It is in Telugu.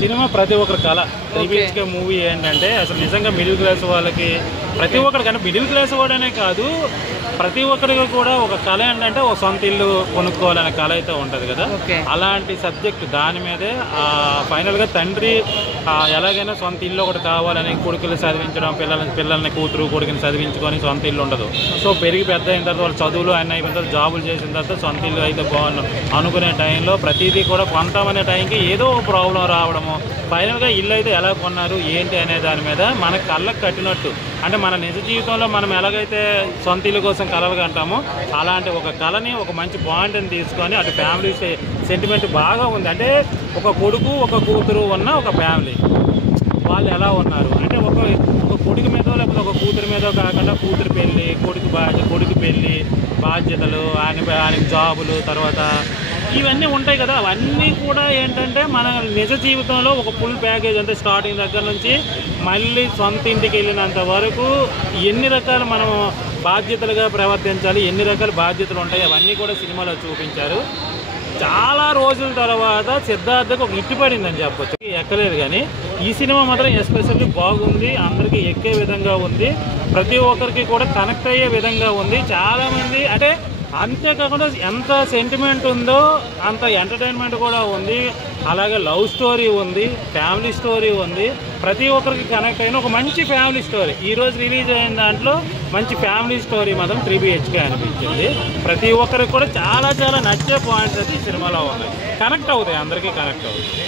సినిమా ప్రతి ఒక్కరి కళ. 3 BHK మూవీ ఏంటంటే అసలు నిజంగా మిడిల్ క్లాస్ వాళ్ళకి ప్రతి ఒక్కరికి, అంటే మిడిల్ క్లాస్ వాడనే కాదు ప్రతి ఒక్కరికి కూడా ఒక కళ ఏంటంటే ఒక సొంత ఇల్లు కొనుక్కోవాలనే కళ అయితే ఉంటుంది కదా. అలాంటి సబ్జెక్ట్ దాని మీదే ఫైనల్గా తండ్రి ఎలాగైనా సొంత ఇల్లు ఒకటి కావాలని కొడుకులు చదివించడం, పిల్లల్ని కూతురు కొడుకుని చదివించుకొని సొంత ఇల్లు ఉండదు. సో పెరిగి పెద్ద అయిన తర్వాత వాళ్ళు చదువులు అన్నీ అయిపోయిన తర్వాత జాబులు చేసిన తర్వాత సొంత ఇల్లు అయితే బాగున్నాం అనుకునే టైంలో ప్రతిదీ కూడా కొంటామనే టైంకి ఏదో ఒక ప్రాబ్లం రావడము, ఫైనల్గా ఇల్లు అయితే ఎలా కొన్నారు ఏంటి అనే దాని మీద మన కళ్ళకు కట్టినట్టు, అంటే మన నిజ జీవితంలో మనం ఎలాగైతే సొంత ఇల్లు కోసం కలలు కంటామో అలాంటి ఒక కళని ఒక మంచి బాండ్ని తీసుకొని అటు ఫ్యామిలీ సెంటిమెంట్ బాగా ఉంది. అంటే ఒక కొడుకు ఒక కూతురు ఉన్న ఒక ఫ్యామిలీ వాళ్ళు ఎలా ఉన్నారు అంటే ఒక కొడుకు మీదో లేకపోతే ఒక కూతురు మీదో కాకుండా కూతురు పెళ్ళి, కొడుకు పెళ్ళి, బాధ్యతలు, ఆయనకి జాబులు, తర్వాత ఇవన్నీ ఉంటాయి కదా. అవన్నీ కూడా ఏంటంటే మన నిజ జీవితంలో ఒక ఫుల్ ప్యాకేజ్, అంటే స్టార్టింగ్ దగ్గర నుంచి మళ్ళీ సొంత ఇంటికి వెళ్ళినంత వరకు ఎన్ని రకాల మనం బాధ్యతలుగా ప్రవర్తించాలి, ఎన్ని రకాల బాధ్యతలు ఉంటాయి అవన్నీ కూడా సినిమాలో చూపించారు. చాలా రోజుల తర్వాత సిద్ధార్థకు ఒక హిట్ పడిందని చెప్పొచ్చు. ఎక్కలేదు కానీ ఈ సినిమా మాత్రం ఎస్పెషల్లీ బాగుంది, అందరికీ ఎక్కే విధంగా ఉంది, ప్రతి ఒక్కరికి కూడా కనెక్ట్ అయ్యే విధంగా ఉంది. చాలామంది అంటే అంతేకాకుండా ఎంత సెంటిమెంట్ ఉందో అంత ఎంటర్టైన్మెంట్ కూడా ఉంది, అలాగే లవ్ స్టోరీ ఉంది, ఫ్యామిలీ స్టోరీ ఉంది, ప్రతి ఒక్కరికి కనెక్ట్ అయిన ఒక మంచి ఫ్యామిలీ స్టోరీ. ఈరోజు రిలీజ్ అయిన దాంట్లో మంచి ఫ్యామిలీ స్టోరీ మాత్రం 3 BHK అనిపించింది. ప్రతి ఒక్కరికి కూడా చాలా చాలా నచ్చే పాయింట్స్ అయితే ఈ సినిమాలో ఉన్నాయి, కనెక్ట్ అవుతాయి, అందరికీ కనెక్ట్ అవుతాయి.